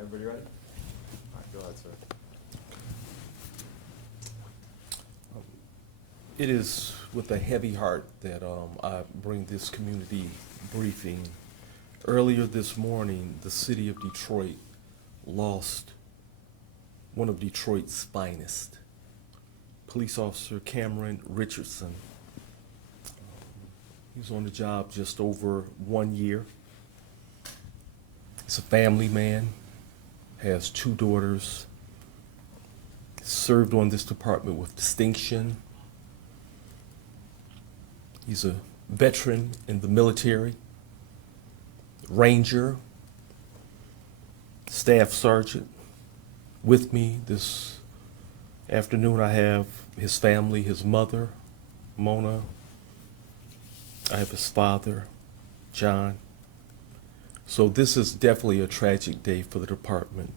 Everybody ready? All right, go ahead, sir. It is with a heavy heart that I bring this community briefing. Earlier this morning, the city of Detroit lost one of Detroit's finest, police officer Cameron Richardson. He was on the job just over 1 year. He's a family man, has 2 daughters, served on this department with distinction. He's a veteran in the military, Ranger, Staff Sergeant. With me this afternoon, I have his family, his mother, Mona. I have his father, John. So this is definitely a tragic day for the department.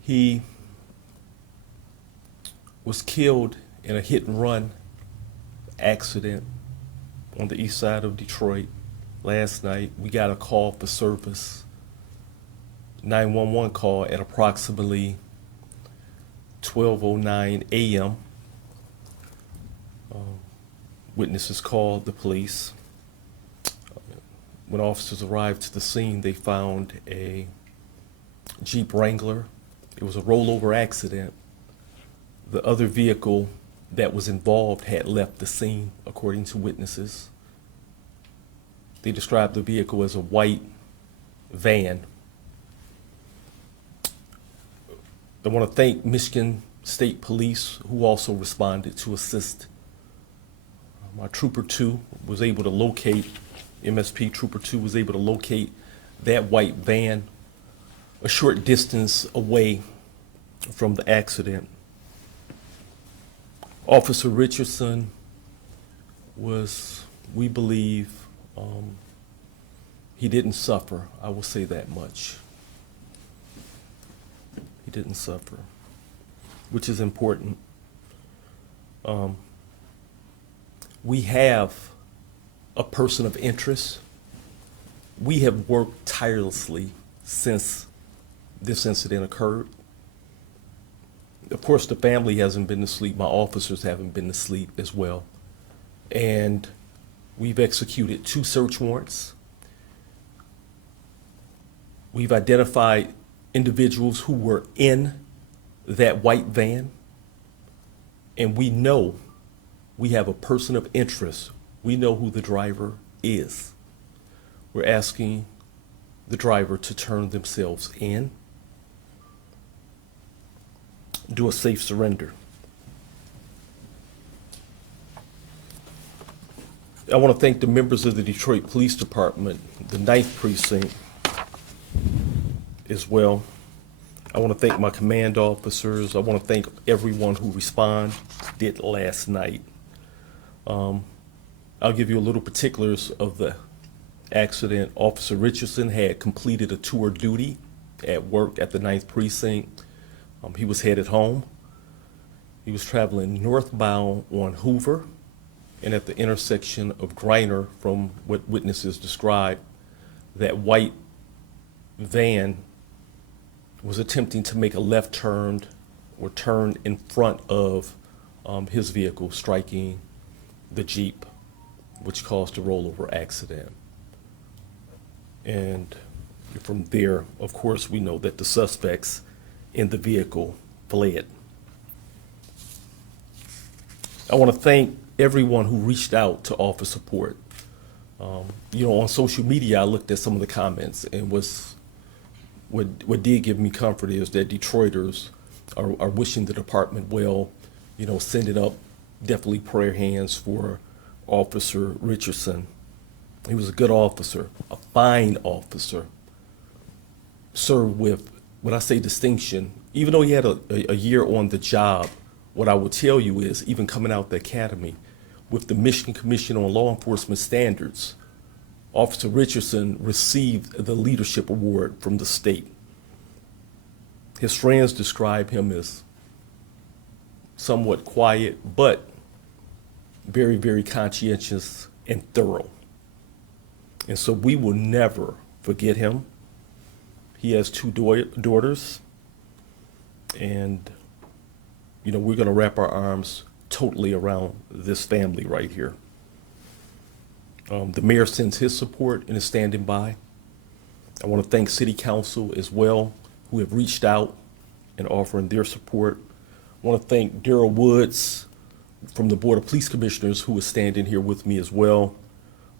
He was killed in a hit-and-run accident on the east side of Detroit last night. We got a call for service, 911 call at approximately 12:09 a.m. Witnesses called the police. When officers arrived to the scene, they found a Jeep Wrangler. It was a rollover accident. The other vehicle that was involved had left the scene, according to witnesses. They described the vehicle as a white van. I want to thank Michigan State Police, who also responded to assist. My Trooper 2 was able to locate, MSP Trooper 2 was able to locate that white van a short distance away from the accident. Officer Richardson was, we believe, he didn't suffer. I will say that much. He didn't suffer, which is important. We have a person of interest. We have worked tirelessly since this incident occurred. Of course, the family hasn't been to sleep. My officers haven't been to sleep as well. And we've executed 2 search warrants. We've identified individuals who were in that white van. And we know we have a person of interest. We know who the driver is. We're asking the driver to turn themselves in, do a safe surrender. I want to thank the members of the Detroit Police Department, the 9th Precinct as well. I want to thank my command officers. I want to thank everyone who responded last night. I'll give you a little particulars of the accident. Officer Richardson had completed a tour of duty at work at the 9th Precinct. He was headed home. He was traveling northbound on Hoover, and at the intersection of Griner, from what witnesses described, that white van was attempting to make a left turn or turn in front of his vehicle, striking the Jeep, which caused a rollover accident. And from there, of course, we know that the suspects in the vehicle fled. I want to thank everyone who reached out to offer support. On social media, I looked at some of the comments, and what did give me comfort is that Detroiters are wishing the department well, sending up definitely prayer hands for Officer Richardson. He was a good officer, a fine officer, served with, when I say distinction, even though he had a year on the job, what I will tell you is, even coming out the academy, with the Michigan Commission on Law Enforcement Standards, Officer Richardson received the Leadership Award from the state. His friends describe him as somewhat quiet, but very, very conscientious and thorough. And so we will never forget him. He has two daughters, and we're going to wrap our arms totally around this family right here. The mayor sends his support and is standing by. I want to thank City Council as well, who have reached out and offering their support. I want to thank Darrell Woods from the Board of Police Commissioners, who is standing here with me as well.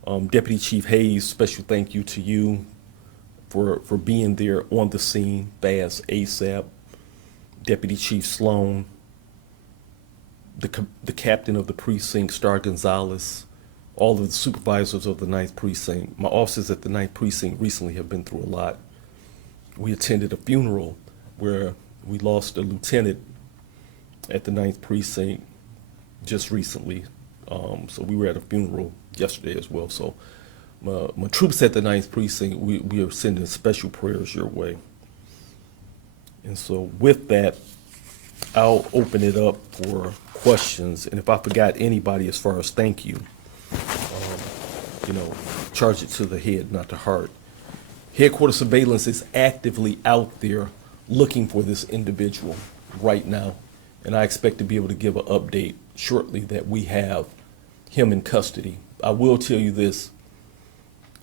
Deputy Chief Hayes, special thank you to you for being there on the scene, fast, ASAP. Deputy Chief Sloan, the captain of the precinct, Star Gonzalez, all of the supervisors of the 9th Precinct. My officers at the 9th Precinct recently have been through a lot. We attended a funeral where we lost a lieutenant at the 9th Precinct just recently. So we were at a funeral yesterday as well. So my troops at the 9th Precinct, we are sending special prayers your way. And so with that, I'll open it up for questions. And if I forgot anybody as far as thank you, charge it to the head, not the heart. Headquarters surveillance is actively out there looking for this individual right now. And I expect to be able to give an update shortly that we have him in custody. I will tell you this,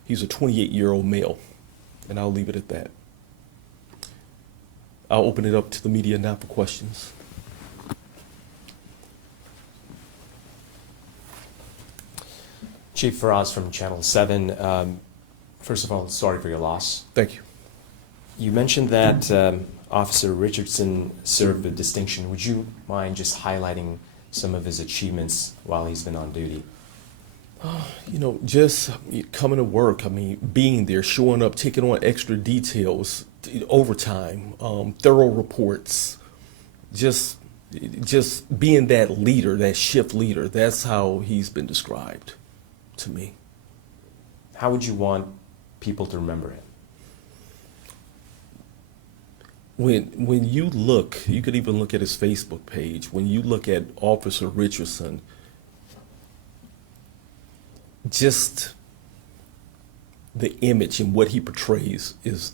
he's a 28-year-old male, and I'll leave it at that. I'll open it up to the media now for questions. Chief Faraz from Channel 7. First of all, sorry for your loss. Thank you. You mentioned that Officer Richardson served with distinction. Would you mind just highlighting some of his achievements while he's been on duty? Just coming to work, being there, showing up, taking on extra details, overtime, thorough reports, just being that leader, that shift leader. That's how he's been described to me. How would you want people to remember him? When you look, you could even look at his Facebook page. When you look at Officer Richardson, just the image and what he portrays is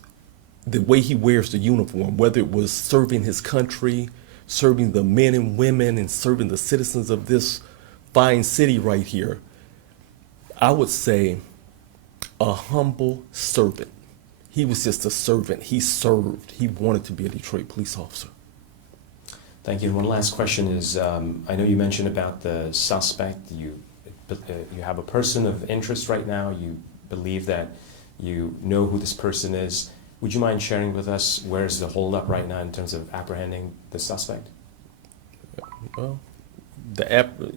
the way he wears the uniform, whether it was serving his country, serving the men and women, and serving the citizens of this fine city right here. I would say a humble servant. He was just a servant. He served. He wanted to be a Detroit police officer. Thank you. And one last question is, I know you mentioned about the suspect. You have a person of interest right now. You believe that you know who this person is. Would you mind sharing with us where's the holdup right now in terms of apprehending the suspect? Well,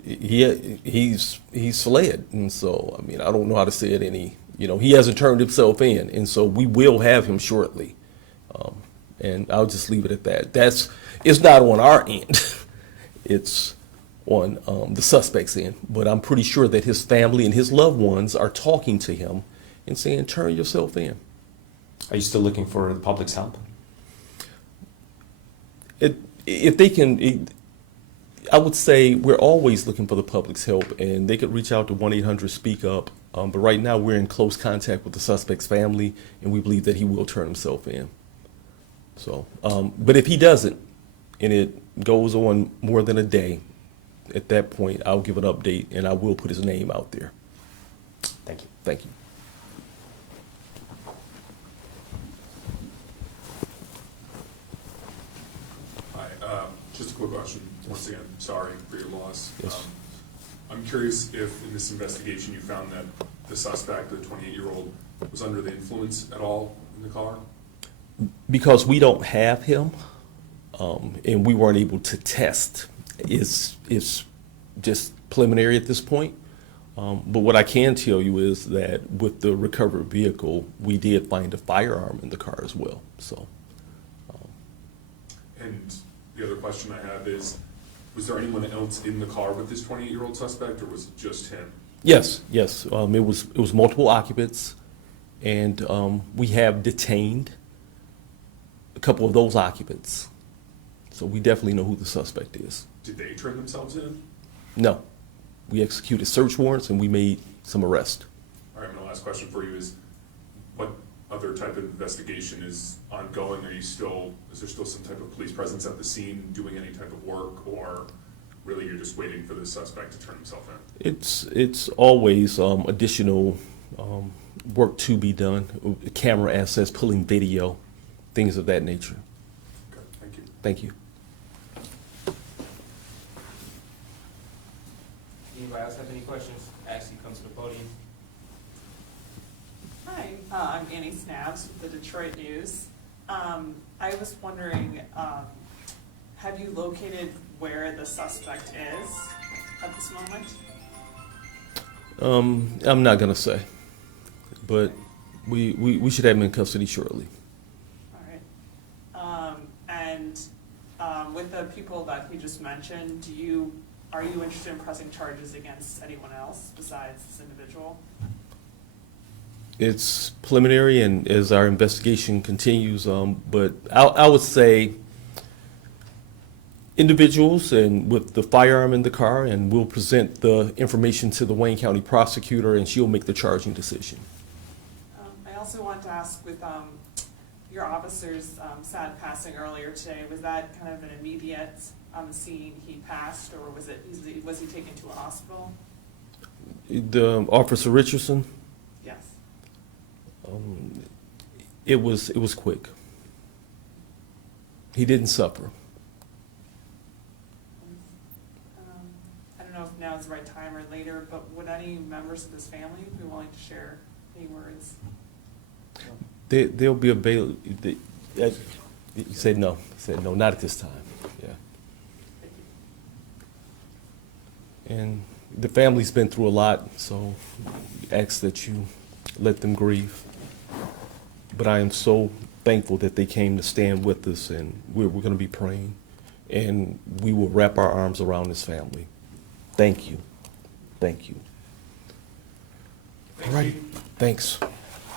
he's fled, and so I don't know how to say it any. He hasn't turned himself in, and so we will have him shortly. And I'll just leave it at that. It's not on our end. It's on the suspect's end. But I'm pretty sure that his family and his loved ones are talking to him and saying, turn yourself in. Are you still looking for the public's help? If they can, I would say we're always looking for the public's help, and they could reach out to 1-800-SPEAK-UP. But right now we're in close contact with the suspect's family, and we believe that he will turn himself in. So, but if he doesn't, and it goes on more than a day, at that point I'll give an update and I will put his name out there. Thank you. Thank you. Hi, just a quick question. Once again, sorry for your loss. Yes. I'm curious if in this investigation you found that the suspect, the 28-year-old, was under the influence at all in the car? Because we don't have him, and we weren't able to test, it's just preliminary at this point. But what I can tell you is that with the recovered vehicle, we did find a firearm in the car as well. So. And the other question I have is, was there anyone else in the car with this 28-year-old suspect, or was it just him? Yes. It was multiple occupants, and we have detained a couple of those occupants. So we definitely know who the suspect is. Did they turn themselves in? No. We executed search warrants and we made some arrests. All right, my last question for you is, what other type of investigation is ongoing? Is there still some type of police presence at the scene doing any type of work, or really you're just waiting for the suspect to turn himself in? It's always additional work to be done, camera assets, pulling video, things of that nature. Okay, thank you. Thank you. Anybody else have any questions? Ashley, come to the podium. Hi, I'm Annie Snabs with the Detroit News. I was wondering, have you located where the suspect is at this moment? I'm not gonna say, but we should have him in custody shortly. All right. With the people that he just mentioned, are you interested in pressing charges against anyone else besides this individual? It's preliminary, and as our investigation continues, but I would say individuals and with the firearm in the car, and we'll present the information to the Wayne County prosecutor, and she'll make the charging decision. I also want to ask, with your officer's sad passing earlier today, was that kind of an immediate on the scene he passed, or was he taken to a hospital? The Officer Richardson, Yes. it was quick. He didn't suffer. I don't know if now is the right time or later, but would any members of his family be willing to share any words? They'll be available. He said no. He said no, not at this time. Yeah. And the family's been through a lot, so we ask that you let them grieve. But I am so thankful that they came to stand with us, and we're going to be praying, and we will wrap our arms around this family. Thank you. Thank you. All right. Thanks.